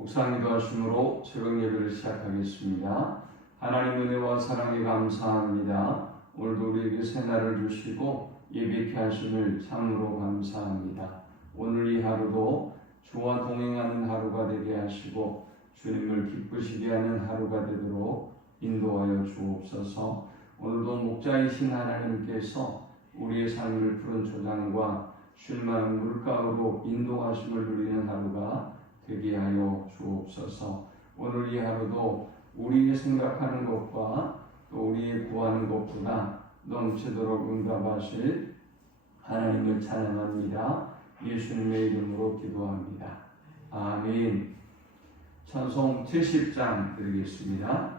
묵상 기도하심으로 새벽 예배를 시작하겠습니다. 하나님 은혜와 사랑에 감사합니다. 오늘도 우리에게 새날을 주시고 예배케 하심을 참으로 감사합니다. 오늘 이 하루도 주와 동행하는 하루가 되게 하시고 주님을 기쁘시게 하는 하루가 되도록 인도하여 주옵소서. 오늘도 목자이신 하나님께서 우리의 삶을 푸른 초장과 쉴만한 물가로 인도하심을 누리는 하루가 되게 하여 주옵소서. 오늘 이 하루도 우리의 생각하는 것과 또 우리의 구하는 것보다 넘치도록 응답하실 하나님을 찬양합니다. 예수님의 이름으로 기도합니다. 아멘. 찬송 70장 드리겠습니다.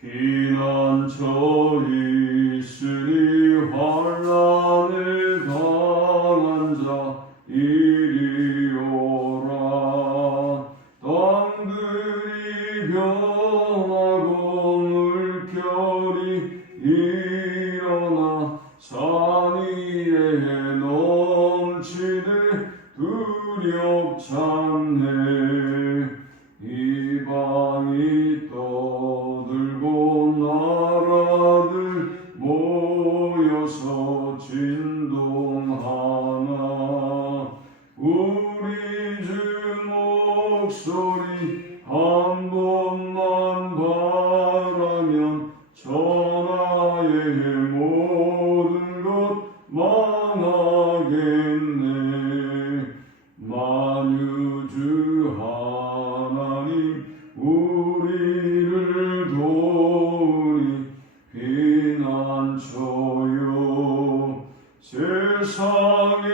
피난처 있으니 환난을 당한 자 이리 오라. 땅들이 변하고 물결이 일어나 산 위에 넘치네 두렵잖네. 이방이 떠들고 나라들 모여서 진동하나 우리 주 목소리 한 번만 바라면 천하의 모든 것 망하겠네. 만유주 하나님 우리를 도우니 피난처요. 세상의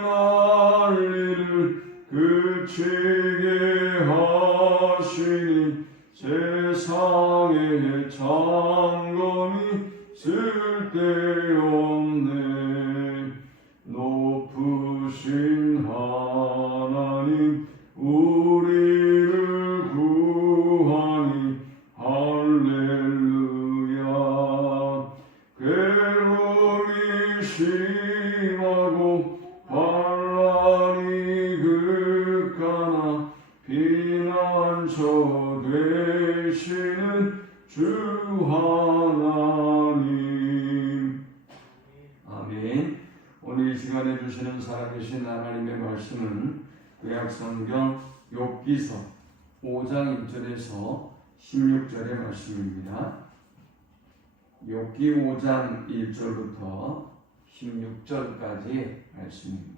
난리를 그치게 하시니 세상의 장검이 쓸데없네. 높으신 하나님 우리를 구하니 할렐루야. 괴로움이 심하고 반란이 극하나 피난처 되시는 주 하나님. 아멘. 오늘 이 시간에 주시는 살아계신 하나님의 말씀은 구약성경 욥기서 5장 1절에서 16절의 말씀입니다. 욥기 5장 1절부터 16절까지의 말씀입니다.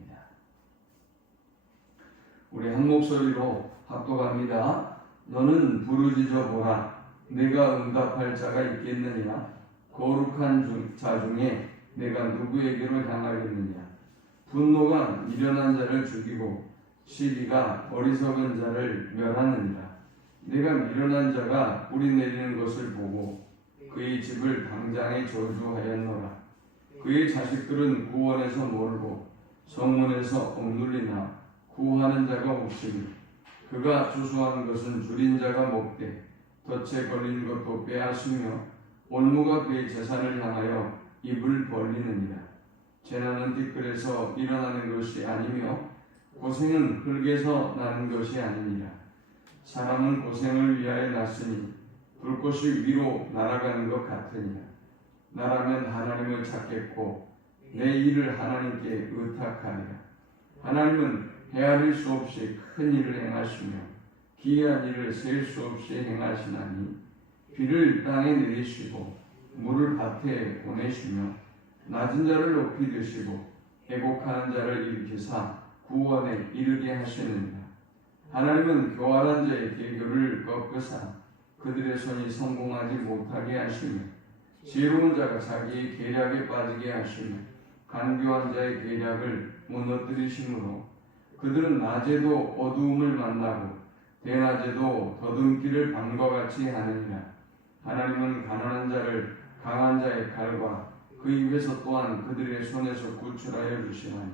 우리 한 목소리로 합독합니다. 너는 부르짖어 보라. 내가 응답할 자가 있겠느냐? 거룩한 자 중에 내가 누구에게로 향하겠느냐? 분노가 미련한 자를 죽이고 시기가 어리석은 자를 멸하느니라. 내가 미련한 자가 뿌리 내리는 것을 보고 그의 집을 당장에 저주하였노라. 그의 자식들은 구원에서 모르고 성문에서 억눌리나 구하는 자가 없으니 그가 주수하는 것은 줄인 자가 먹되 덫에 걸린 것도 빼앗으며 올무가 그의 재산을 향하여 입을 벌리느니라. 재난은 뒷뜰에서 일어나는 것이 아니며 고생은 흙에서 나는 것이 아니니라. 사람은 고생을 위하여 났으니 불꽃이 위로 날아가는 것 같으니라. 나라면 하나님을 찾겠고 내 일을 하나님께 의탁하리라. 하나님은 헤아릴 수 없이 큰 일을 행하시며 기이한 일을 셀 수 없이 행하시나니 비를 땅에 내리시고 물을 밭에 보내시며 낮은 자를 높이 드시고 애곡하는 자를 일으키사 구원에 이르게 하시느니라. 하나님은 교활한 자의 계교를 꺾으사 그들의 손이 성공하지 못하게 하시며 지혜로운 자가 자기의 계략에 빠지게 하시며 간교한 자의 계략을 무너뜨리시므로 그들은 낮에도 어두움을 만나고 대낮에도 더듬기를 밤과 같이 하느니라. 하나님은 가난한 자를 강한 자의 칼과 그 입에서 또한 그들의 손에서 구출하여 주시나니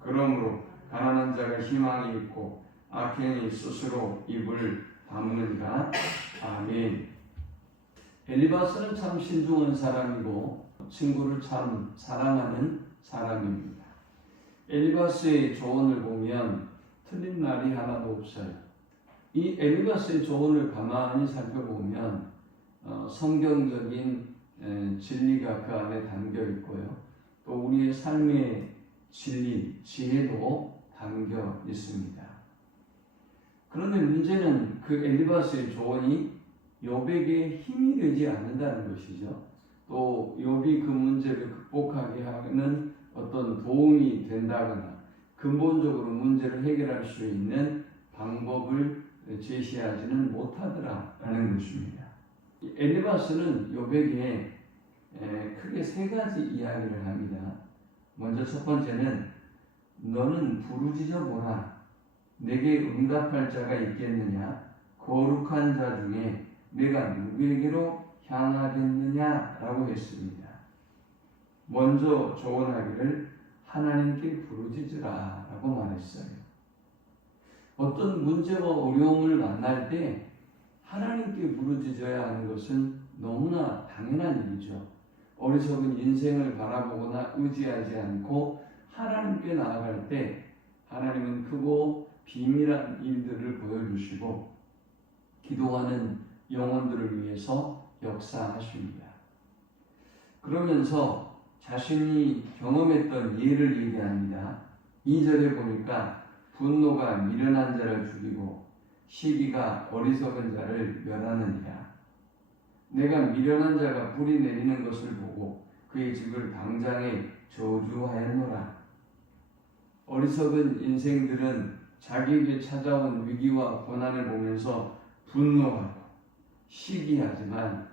그러므로 가난한 자가 희망이 있고 악행이 스스로 입을 다무느니라. 아멘. 엘리바스는 참 신중한 사람이고 친구를 참 사랑하는 사람입니다. 엘리바스의 조언을 보면 틀린 말이 하나도 없어요. 이 엘리바스의 조언을 가만히 살펴보면 성경적인 진리가 그 안에 담겨 있고요. 또 우리의 삶의 진리, 지혜도 담겨 있습니다. 그런데 문제는 그 엘리바스의 조언이 욥에게 힘이 되지 않는다는 것이죠. 또 욥이 그 문제를 극복하게 하는 어떤 도움이 된다거나 근본적으로 문제를 해결할 수 있는 방법을 제시하지는 못하더라라는 것입니다. 엘리바스는 욥에게 크게 세 가지 이야기를 합니다. 먼저 첫 번째는 너는 부르짖어 보라. 내게 응답할 자가 있겠느냐? 거룩한 자 중에 내가 누구에게로 향하겠느냐라고 했습니다. 먼저 조언하기를 하나님께 부르짖으라 라고 말했어요. 어떤 문제와 어려움을 만날 때 하나님께 부르짖어야 하는 것은 너무나 당연한 일이죠. 어리석은 인생을 바라보거나 의지하지 않고 하나님께 나아갈 때 하나님은 크고 비밀한 일들을 보여주시고 기도하는 영혼들을 위해서 역사하십니다. 그러면서 자신이 경험했던 예를 얘기합니다. 2절에 보니까 분노가 미련한 자를 죽이고 시기가 어리석은 자를 멸하느니라. 내가 미련한 자가 뿌리 내리는 것을 보고 그의 집을 당장에 저주하였노라. 어리석은 인생들은 자기에게 찾아온 위기와 고난을 보면서 분노하고 시기하지만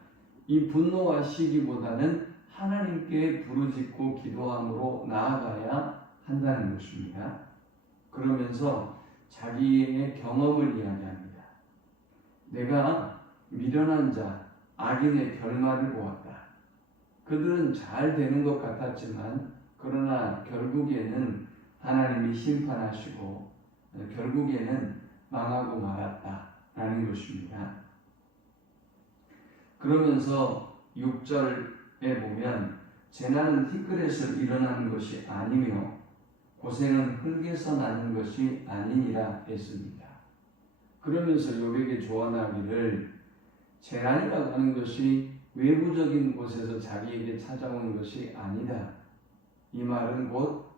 이 분노와 시기보다는 하나님께 부르짖고 기도함으로 나아가야 한다는 것입니다. 그러면서 자기의 경험을 이야기합니다. 내가 미련한 자, 악인의 결말을 보았다. 그들은 잘 되는 것 같았지만 그러나 결국에는 하나님이 심판하시고 결국에는 망하고 말았다라는 것입니다. 그러면서 6절에 보면 재난은 티끌에서 일어나는 것이 아니며 고생은 흙에서 나는 것이 아니니라 했습니다. 그러면서 욥에게 조언하기를 재난이라고 하는 것이 외부적인 곳에서 자기에게 찾아오는 것이 아니다. 이 말은 곧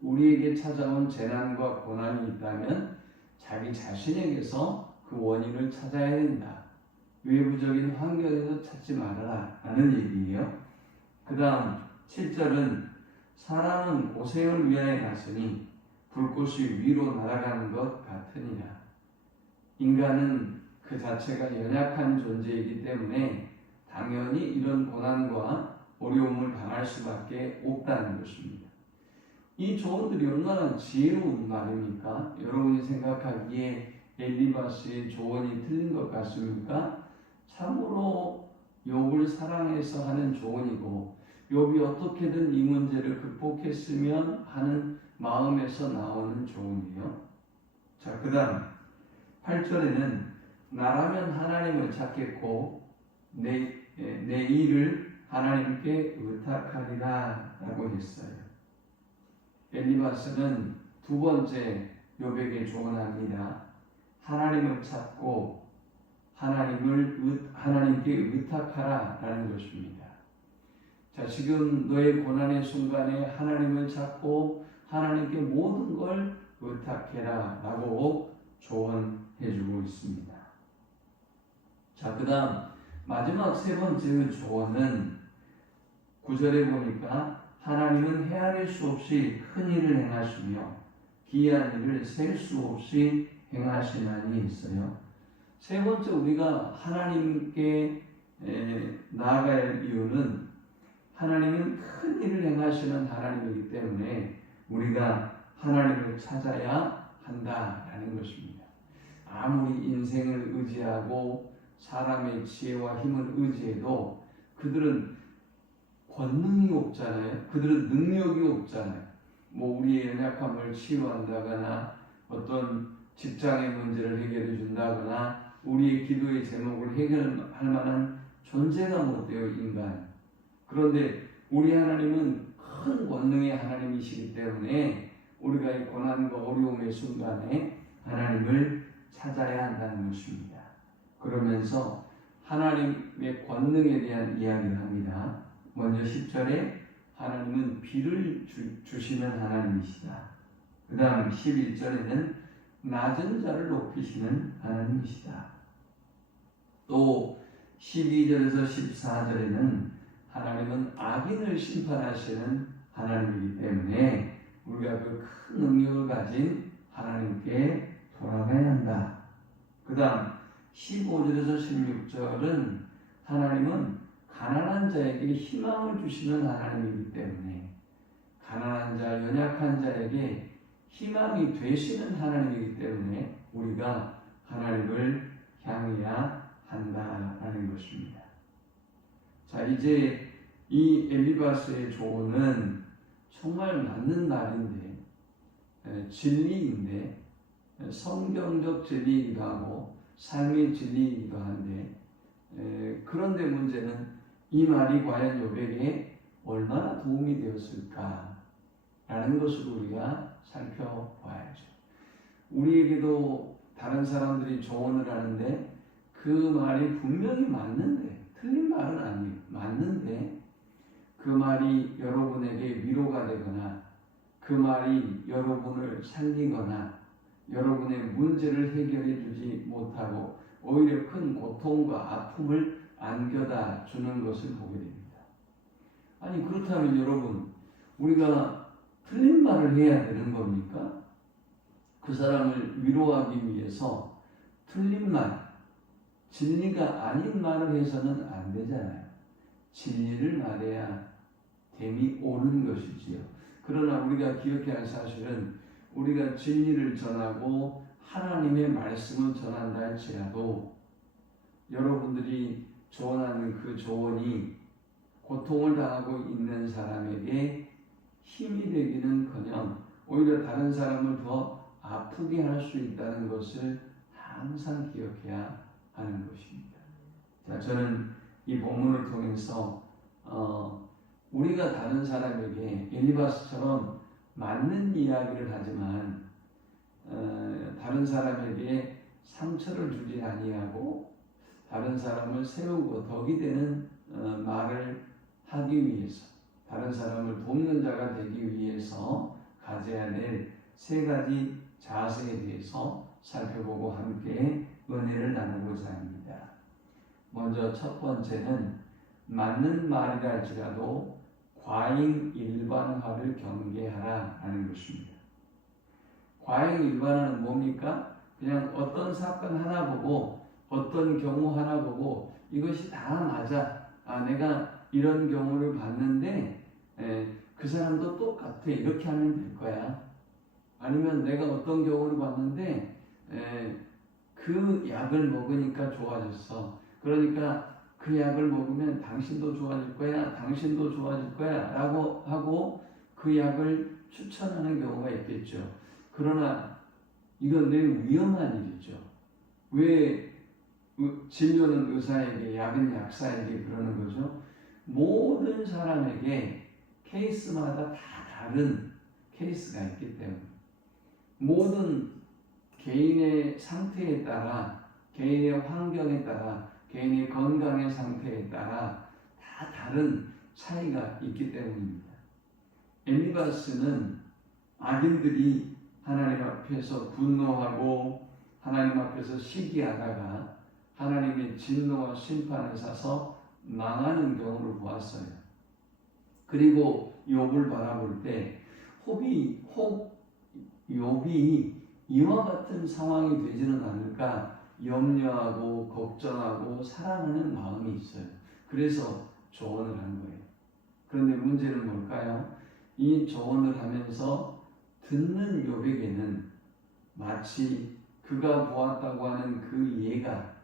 우리에게 찾아온 재난과 고난이 있다면 자기 자신에게서 그 원인을 찾아야 된다. 외부적인 환경에서 찾지 말아라 라는 얘기예요. 그 다음 7절은 사람은 고생을 위하여 났으니 불꽃이 위로 날아가는 것 같으니라. 인간은 그 자체가 연약한 존재이기 때문에 당연히 이런 고난과 어려움을 당할 수밖에 없다는 것입니다. 이 조언들이 얼마나 지혜로운 말입니까? 여러분이 생각하기에 엘리바스의 조언이 틀린 것 같습니까? 참으로 욥을 사랑해서 하는 조언이고 욥이 어떻게든 이 문제를 극복했으면 하는 마음에서 나오는 조언이에요. 자, 그 다음 8절에는 나라면 하나님을 찾겠고 내 일을 하나님께 의탁하리라 라고 했어요. 엘리바스는 두 번째 욥에게 조언합니다. 하나님을 찾고 하나님께 의탁하라 라는 것입니다. 자, 지금 너의 고난의 순간에 하나님을 찾고 하나님께 모든 걸 의탁해라 라고 조언해주고 있습니다. 자, 그 다음 마지막 세 번째 조언은 9절에 보니까 하나님은 헤아릴 수 없이 큰 일을 행하시며 기이한 일을 셀 수 없이 행하시나니 있어요. 세 번째 우리가 하나님께 나아갈 이유는 하나님은 큰 일을 행하시는 하나님이기 때문에 우리가 하나님을 찾아야 한다라는 것입니다. 아무리 인생을 의지하고 사람의 지혜와 힘을 의지해도 그들은 권능이 없잖아요. 그들은 능력이 없잖아요. 뭐 우리의 연약함을 치유한다거나 어떤 직장의 문제를 해결해 준다거나 우리의 기도의 제목을 해결할 만한 존재가 못 돼요, 인간. 그런데 우리 하나님은 큰 권능의 하나님이시기 때문에 우리가 이 고난과 어려움의 순간에 하나님을 찾아야 한다는 것입니다. 그러면서 하나님의 권능에 대한 이야기를 합니다. 먼저 10절에 하나님은 비를 주시는 하나님이시다. 그 다음 11절에는 낮은 자를 높이시는 하나님이시다. 또 12절에서 14절에는 하나님은 악인을 심판하시는 하나님이기 때문에 우리가 그 큰 능력을 가진 하나님께 돌아가야 한다. 그 다음 15절에서 16절은 하나님은 가난한 자에게 희망을 주시는 하나님이기 때문에 가난한 자, 연약한 자에게 희망이 되시는 하나님이기 때문에 우리가 하나님을 향해야 한다라는 것입니다. 자, 이제 이 엘리바스의 조언은 정말 맞는 말인데, 진리인데, 성경적 진리이기도 하고 삶의 진리이기도 한데, 그런데 문제는 이 말이 과연 욥에게 얼마나 도움이 되었을까 라는 것을 우리가 살펴봐야죠. 우리에게도 다른 사람들이 조언을 하는데 그 말이 분명히 맞는데, 틀린 말은 아니에요. 맞는데 그 말이 여러분에게 위로가 되거나 그 말이 여러분을 살리거나 여러분의 문제를 해결해 주지 못하고 오히려 큰 고통과 아픔을 안겨다 주는 것을 보게 됩니다. 아니, 그렇다면 여러분, 우리가 틀린 말을 해야 되는 겁니까? 그 사람을 위로하기 위해서 틀린 말, 진리가 아닌 말을 해서는 안 되잖아요. 진리를 말해야 됨이 옳은 것이지요. 그러나 우리가 기억해야 할 사실은 우리가 진리를 전하고 하나님의 말씀을 전한다 할지라도 여러분들이 조언하는 그 조언이 고통을 당하고 있는 사람에게 힘이 되기는커녕 오히려 다른 사람을 더 아프게 할 수 있다는 것을 항상 기억해야 하는 것입니다. 자, 저는 이 본문을 통해서 우리가 다른 사람에게 엘리바스처럼 맞는 이야기를 하지만 다른 사람에게 상처를 주지 아니하고 다른 사람을 세우고 덕이 되는 말을 하기 위해서, 다른 사람을 돕는 자가 되기 위해서 가져야 될 세 가지 자세에 대해서 살펴보고 함께 은혜를 나누고자 합니다. 먼저 첫 번째는 맞는 말이라 할지라도 과잉 일반화를 경계하라 하는 것입니다. 과잉 일반화는 뭡니까? 그냥 어떤 사건 하나 보고 어떤 경우 하나 보고 이것이 다 맞아. 내가 이런 경우를 봤는데 그 사람도 똑같아. 이렇게 하면 될 거야. 아니면 내가 어떤 경우를 봤는데 그 약을 먹으니까 좋아졌어. 그러니까 그 약을 먹으면 당신도 좋아질 거야, 당신도 좋아질 거야 라고 하고 그 약을 추천하는 경우가 있겠죠. 그러나 이건 매우 위험한 일이죠. 왜 진료는 의사에게, 약은 약사에게 그러는 거죠? 모든 사람에게 케이스마다 다 다른 케이스가 있기 때문에 모든 개인의 상태에 따라, 개인의 환경에 따라, 개인의 건강의 상태에 따라 다 다른 차이가 있기 때문입니다. 엘리바스는 악인들이 하나님 앞에서 분노하고 하나님 앞에서 시기하다가 하나님의 진노와 심판을 사서 망하는 경우를 보았어요. 그리고 욥을 바라볼 때 욥이 이와 같은 상황이 되지는 않을까 염려하고 걱정하고 사랑하는 마음이 있어요. 그래서 조언을 한 거예요. 그런데 문제는 뭘까요? 이 조언을 하면서 듣는 욥에게는 마치 그가 보았다고 하는 그 예가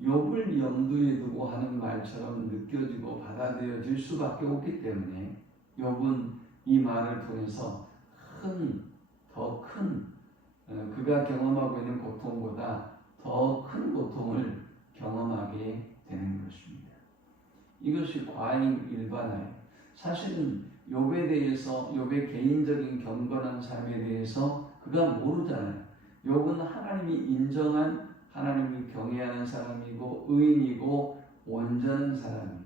욥을 염두에 두고 하는 말처럼 느껴지고 받아들여질 수밖에 없기 때문에 욥은 이 말을 통해서 더 큰 그가 경험하고 있는 고통보다 더 큰 고통을 경험하게 되는 것입니다. 이것이 과잉 일반화예요. 사실은 욥에 대해서, 욥의 개인적인 경건한 삶에 대해서 그가 모르잖아요. 욥은 하나님이 인정한, 하나님을 경외하는 사람이고 의인이고 온전한 사람이에요.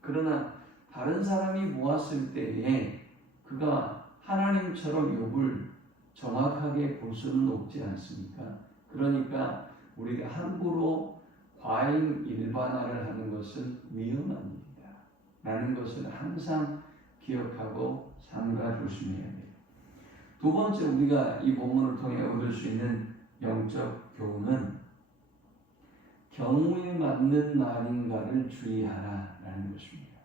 그러나 다른 사람이 보았을 때에 그가 하나님처럼 욥을 정확하게 볼 수는 없지 않습니까? 그러니까 우리가 함부로 과잉 일반화를 하는 것은 위험한 일이다 라는 것을 항상 기억하고 삼가 조심해야 돼요. 두 번째, 우리가 이 본문을 통해 얻을 수 있는 영적 교훈은 경우에 맞는 말인가를 주의하라 라는 것입니다.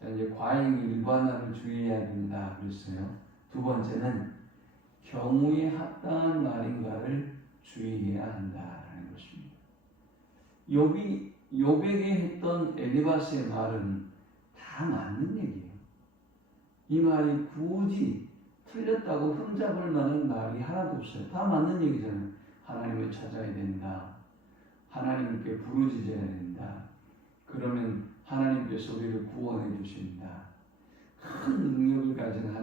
자, 이제 과잉 일반화를 주의해야 된다 그랬어요. 두 번째는 경우에 합당한 말인가를 주의해야 한다라는 것입니다. 욥에게 했던 엘리바스의 말은 다 맞는 얘기예요. 이 말이 굳이 틀렸다고 흠잡을 만한 말이 하나도 없어요. 다 맞는 얘기잖아요. 하나님을 찾아야 된다. 하나님께 부르짖어야 된다. 그러면 하나님께서 우리를 구원해 주신다. 큰 능력을 가진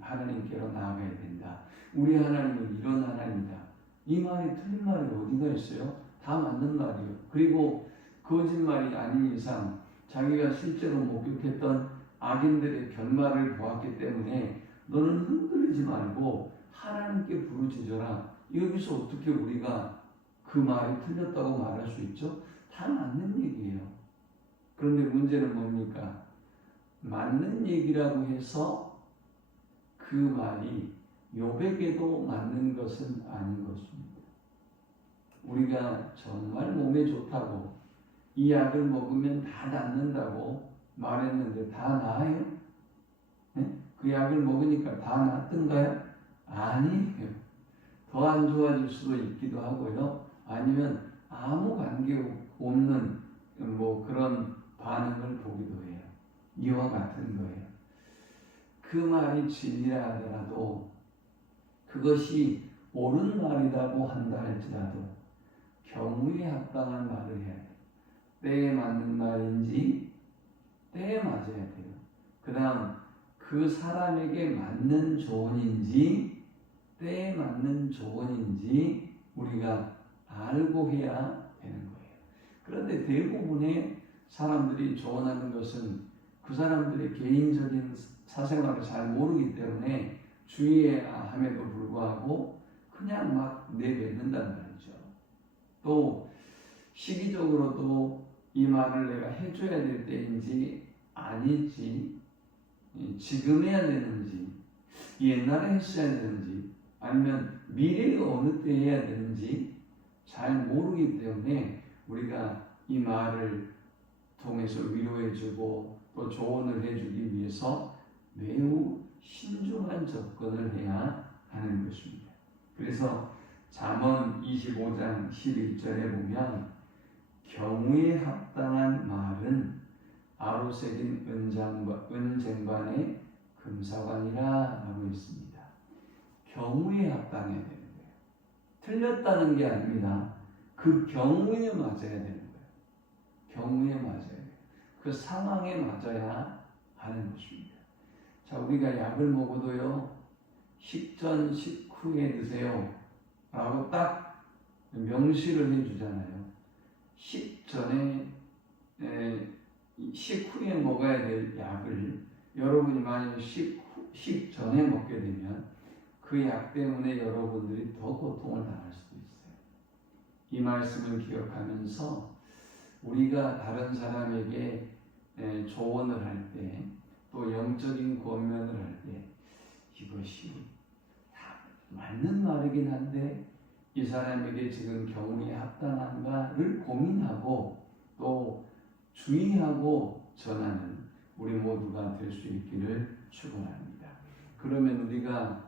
하나님께로 나아가야 된다. 우리 하나님은 이런 하나님이다. 이 말이 틀린 말이 어디가 있어요? 다 맞는 말이에요. 그리고 거짓말이 아닌 이상 자기가 실제로 목격했던 악인들의 결말을 보았기 때문에 너는 흔들리지 말고 하나님께 부르짖어라. 여기서 어떻게 우리가 그 말이 틀렸다고 말할 수 있죠? 다 맞는 얘기예요. 그런데 문제는 뭡니까? 맞는 얘기라고 해서 그 말이 욥에게도 맞는 것은 아닌 것입니다. 우리가 정말 몸에 좋다고 이 약을 먹으면 다 낫는다고 말했는데 다 나아요? 네? 그 약을 먹으니까 다 낫던가요? 아니에요. 더 안 좋아질 수도 있기도 하고요. 아니면 아무 관계 없는 그런 반응을 보기도 해요. 이와 같은 거예요. 그 말이 진리라 하더라도 그것이 옳은 말이라고 한다 할지라도 경우에 합당한 말을 해야 돼요. 때에 맞는 말인지 때에 맞아야 돼요. 그 다음 그 사람에게 맞는 조언인지 때에 맞는 조언인지 우리가 알고 해야 되는 거예요. 그런데 대부분의 사람들이 조언하는 것은 그 사람들의 개인적인 사생활을 잘 모르기 때문에 주의해야 함에도 불구하고 그냥 막 내뱉는단 말이죠. 또 시기적으로도 이 말을 내가 해줘야 될 때인지 아닐지, 지금 해야 되는지, 옛날에 했어야 되는지, 아니면 미래의 어느 때 해야 되는지 잘 모르기 때문에 우리가 이 말을 통해서 위로해주고 또 조언을 해주기 위해서 매우 신중한 접근을 해야 하는 것입니다. 그래서 잠언 25장 11절에 보면 경우에 합당한 말은 아로새긴 은쟁반의 금사관이라 라고 있습니다. 경우에 합당해야 되는 거예요. 틀렸다는 게 아닙니다. 그 경우에 맞아야 되는 거예요. 경우에 맞아야 돼요. 그 상황에 맞아야 하는 것입니다. 자, 우리가 약을 먹어도요, 식전, 식후에 드세요 라고 딱 명시를 해주잖아요. 식전에, 식후에 먹어야 될 약을 여러분이 만약 식전에 먹게 되면 그 약 때문에 여러분들이 더 고통을 당할 수도 있어요. 이 말씀을 기억하면서 우리가 다른 사람에게 조언을 할 때, 또 영적인 권면을 할 때 이것이 다 맞는 말이긴 한데 이 사람에게 지금 경우에 합당한가를 고민하고 또 주의하고 전하는 우리 모두가 될 수 있기를 축원합니다. 그러면 우리가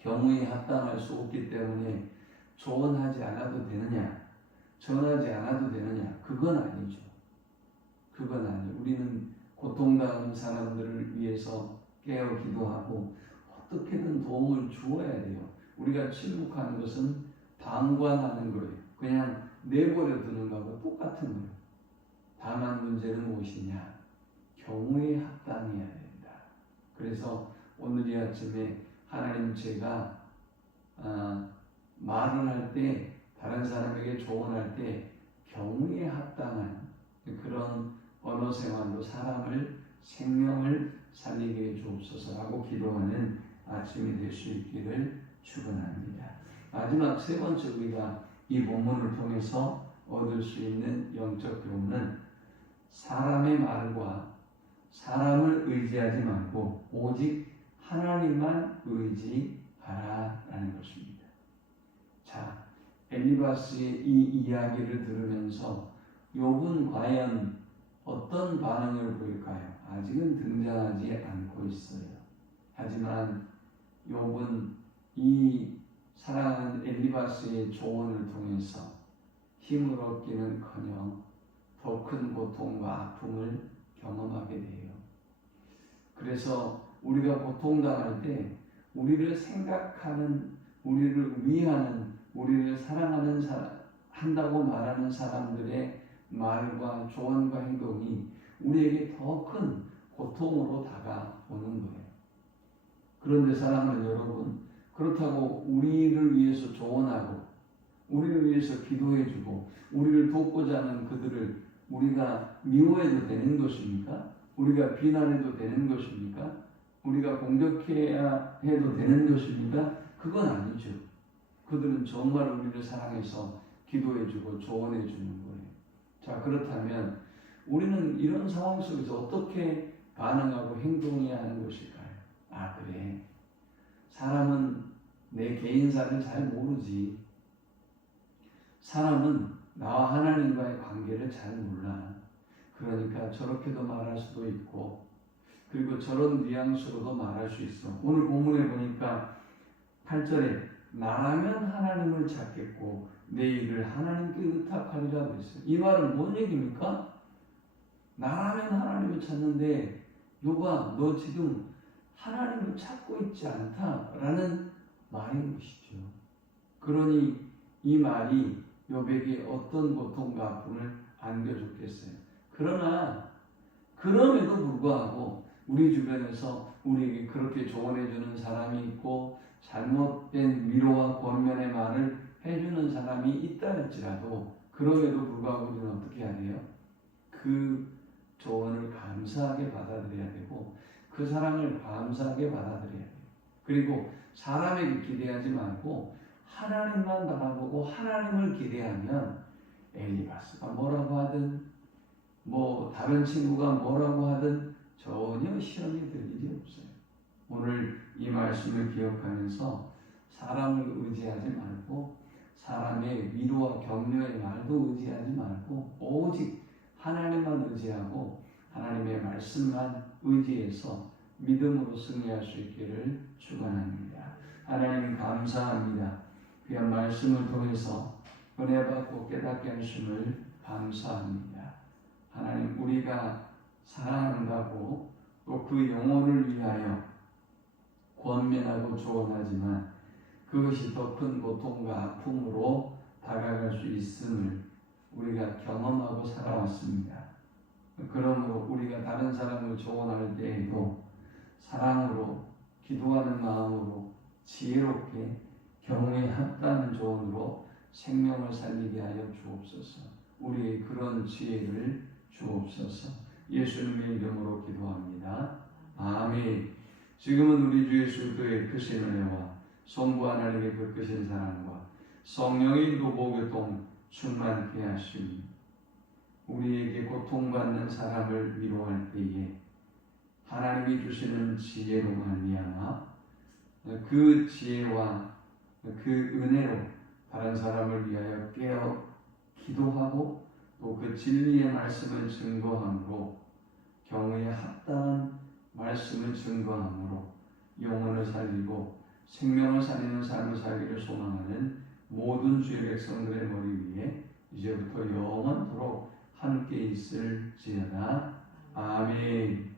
경우에 합당할 수 없기 때문에 조언하지 않아도 되느냐, 전하지 않아도 되느냐, 그건 아니죠. 그건 아니에요. 우리는 고통당하는 사람들을 위해서 깨어 기도하고 어떻게든 도움을 주어야 돼요. 우리가 침묵하는 것은 방관하는 거예요. 그냥 내버려 두는 거하고 똑같은 거예요. 다만 문제는 무엇이냐? 경우에 합당해야 된다. 그래서 오늘 이 아침에 하나님, 제가 말을 할 때, 다른 사람에게 조언할 때 경우에 합당한 그런 언어 생활로 사람을, 생명을 살리게 해 주옵소서라고 기도하는 아침이 될 수 있기를 축원합니다. 마지막 세 번째 우리가 이 본문을 통해서 얻을 수 있는 영적 교훈은 사람의 말과 사람을 의지하지 말고 오직 하나님만 의지하라라는 것입니다. 자, 엘리바스의 이 이야기를 들으면서 욥은 과연 어떤 반응을 보일까요? 아직은 등장하지 않고 있어요. 하지만 욥은 이 사랑하는 엘리바스의 조언을 통해서 힘을 얻기는커녕 더 큰 고통과 아픔을 경험하게 돼요. 그래서 우리가 고통당할 때 우리를 생각하는, 우리를 위하는, 우리를 사랑하는 한다고 말하는 사람들의 말과 조언과 행동이 우리에게 더 큰 고통으로 다가오는 거예요. 그런데 사랑하는 여러분, 그렇다고 우리를 위해서 조언하고 우리를 위해서 기도해주고 우리를 돕고자 하는 그들을 우리가 미워해도 되는 것입니까? 우리가 비난해도 되는 것입니까? 우리가 공격해야 해도 되는 것입니까? 그건 아니죠. 그들은 정말 우리를 사랑해서 기도해주고 조언해주는 거예요. 자, 그렇다면 우리는 이런 상황 속에서 어떻게 반응하고 행동해야 하는 것일까요? 아, 그래. 사람은 내 개인사를 잘 모르지. 사람은 나와 하나님과의 관계를 잘 몰라. 그러니까 저렇게도 말할 수도 있고, 그리고 저런 뉘앙스로도 말할 수 있어. 오늘 본문에 보니까 8절에 나라면 하나님을 찾겠고 내 일을 하나님께 의탁하리라 그랬어요. 이 말은 뭔 얘기입니까? 나라면 하나님을 찾는데 욥아, 너 지금 하나님을 찾고 있지 않다라는 말인 것이죠. 그러니 이 말이 욥에게 어떤 고통과 아픔을 안겨줬겠어요. 그러나 그럼에도 불구하고 우리 주변에서 우리에게 그렇게 조언해주는 사람이 있고 잘못된 위로와 권면의 말을 해주는 사람이 있다 할지라도 그럼에도 불구하고 우리는 어떻게 해야 돼요? 그 조언을 감사하게 받아들여야 되고 그 사람을 감사하게 받아들여야 돼요. 그리고 사람에게 기대하지 말고 하나님만 바라보고 하나님을 기대하면 엘리바스가 뭐라고 하든 다른 친구가 뭐라고 하든 전혀 시험이 될 일이 없어요. 오늘 이 말씀을 기억하면서 사람을 의지하지 말고 사람의 위로와 격려의 말도 의지하지 말고 오직 하나님만 의지하고 하나님의 말씀만 의지해서 믿음으로 승리할 수 있기를 축원합니다. 하나님 감사합니다. 귀한 말씀을 통해서 은혜 받고 깨닫게 하심을 감사합니다. 하나님, 우리가 사랑한다고 또 그 영혼을 위하여 권면하고 조언하지만 그것이 더 큰 고통과 아픔으로 다가갈 수 있음을 우리가 경험하고 살아왔습니다. 그러므로 우리가 다른 사람을 조언할 때에도 사랑으로, 기도하는 마음으로 지혜롭게 경우에 합당한 조언으로 생명을 살리게 하여 주옵소서. 우리의 그런 지혜를 주옵소서. 예수님의 이름으로 기도합니다. 아멘. 지금은 우리 주 예수 그리스도의 크신 은혜와 성부 하나님의 그 크신 사랑과 성령의 노보교통 충만케 하심, 우리에게 고통받는 사람을 위로할 때에 하나님이 주시는 지혜로 말미암아 그 지혜와 그 은혜로 다른 사람을 위하여 깨어 기도하고 또 그 진리의 말씀을 증거함으로 경우에 합당한 말씀을 증거함으로 영혼을 살리고 생명을 살리는 삶을 살기를 소망하는 모든 주의 백성들의 머리 위에 이제부터 영원토록 함께 있을지어다. 아멘.